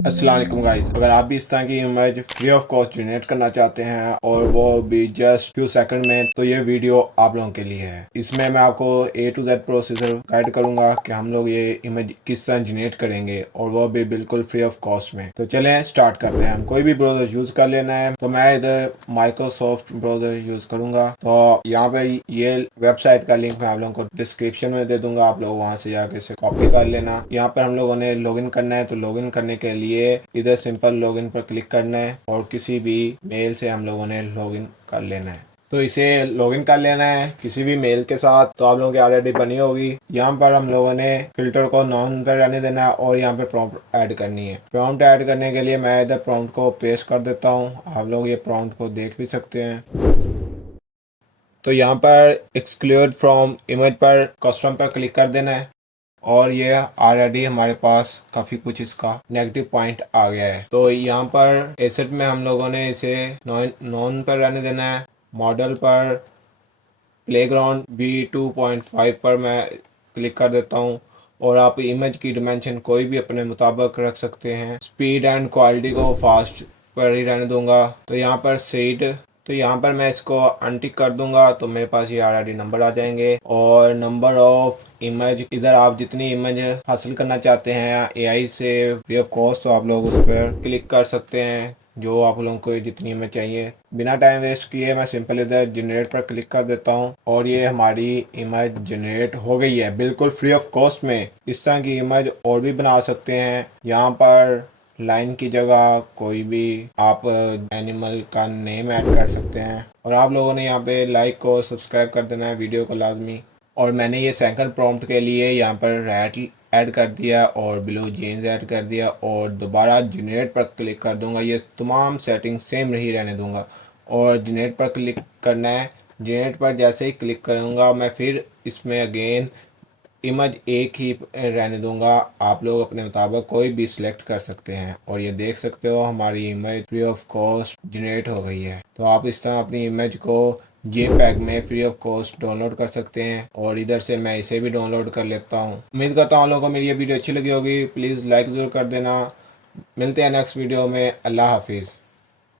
अस्सलाम वालेकुम गाइस, अगर आप भी इस तरह की image free of cost generate करना चाहते हैं और वो भी जस्ट फ्यू सेकंड में, तो ये वीडियो आप लोगों के लिए है। इसमें मैं आपको A to Z procedure guide करूंगा कि हम लोग ये इमेज किस तरह जनरेट करेंगे और वो भी बिल्कुल फ्री ऑफ कॉस्ट में। तो चलें स्टार्ट करते हैं। हम कोई भी ब्राउजर यूज कर लेना है, तो मैं इधर माइक्रोसॉफ्ट ब्राउजर यूज करूंगा। तो यहाँ पे ये वेबसाइट का लिंक मैं आप लोगों को डिस्क्रिप्शन में दे दूंगा, आप लोग वहां से जाके इसे कॉपी कर लेना। यहाँ पर हम लोगों ने लॉगिन करना है, तो लॉगिन करने के लिए इधर सिंपल लॉगिन पर क्लिक करना है और किसी भी मेल से हम लोगों ने लॉगिन कर लेना है। तो इसे लॉगिन कर लेना है किसी भी मेल के साथ, तो आप लोगों की ऑलरेडी बनी होगी। यहाँ पर हम लोगों ने फिल्टर को नॉन पर रहने देना है और यहाँ पे प्रॉम्प्ट ऐड करनी है। प्रॉम्प्ट ऐड करने के लिए मैं इधर प्रॉम्प्ट को पेस्ट कर देता हूँ, आप लोग ये प्रॉम्प्ट को देख भी सकते हैं। तो यहाँ पर एक्सक्लूड फ्रॉम इमेज पर कस्टम पर क्लिक कर देना है और ये ऑलरेडी हमारे पास काफ़ी कुछ इसका नेगेटिव पॉइंट आ गया है। तो यहाँ पर एसेट में हम लोगों ने इसे नॉन पर रहने देना है। मॉडल पर प्लेग्राउंड V2.5 पर मैं क्लिक कर देता हूँ और आप इमेज की डिमेंशन कोई भी अपने मुताबिक रख सकते हैं। स्पीड एंड क्वालिटी को फास्ट पर ही रहने दूंगा। तो यहाँ पर सीड, तो यहाँ पर मैं इसको अनटिक कर दूंगा, तो मेरे पास ये ऑलरेडी नंबर आ जाएंगे। और नंबर ऑफ इमेज, इधर आप जितनी इमेज हासिल करना चाहते हैं AI से फ्री ऑफ कॉस्ट, तो आप लोग उस पर क्लिक कर सकते हैं जो आप लोगों को जितनी इमेज चाहिए। बिना टाइम वेस्ट किए मैं सिंपल इधर जनरेट पर क्लिक कर देता हूँ और ये हमारी इमेज जनरेट हो गई है बिल्कुल फ्री ऑफ कॉस्ट में। इस तरह की इमेज और भी बना सकते हैं। यहाँ पर लाइन की जगह कोई भी आप एनिमल का नेम ऐड कर सकते हैं और आप लोगों ने यहाँ पे लाइक और सब्सक्राइब कर देना है वीडियो को लाजमी। और मैंने ये सेकंड प्रॉम्प्ट के लिए यहाँ पर रैट ऐड कर दिया और ब्लू जीन्स ऐड कर दिया और दोबारा जनरेट पर क्लिक कर दूंगा। ये तमाम सेटिंग सेम ही रहने दूंगा और जनरेट पर क्लिक करना है। जनरेट पर जैसे ही क्लिक करूँगा मैं फिर इसमें अगेन इमेज एक ही रहने दूंगा। आप लोग अपने मुताबिक कोई भी सिलेक्ट कर सकते हैं और ये देख सकते हो हमारी image free of cost generate हो गई है। तो आप इस तरह अपनी इमेज को JPEG में फ्री ऑफ कॉस्ट डाउनलोड कर सकते हैं और इधर से मैं इसे भी डाउनलोड कर लेता हूँ। उम्मीद करता हूँ आप लोगों को मेरी ये वीडियो अच्छी लगी होगी। प्लीज़ लाइक ज़रूर कर देना। मिलते हैं नेक्स्ट वीडियो में। अल्लाह हाफिज़।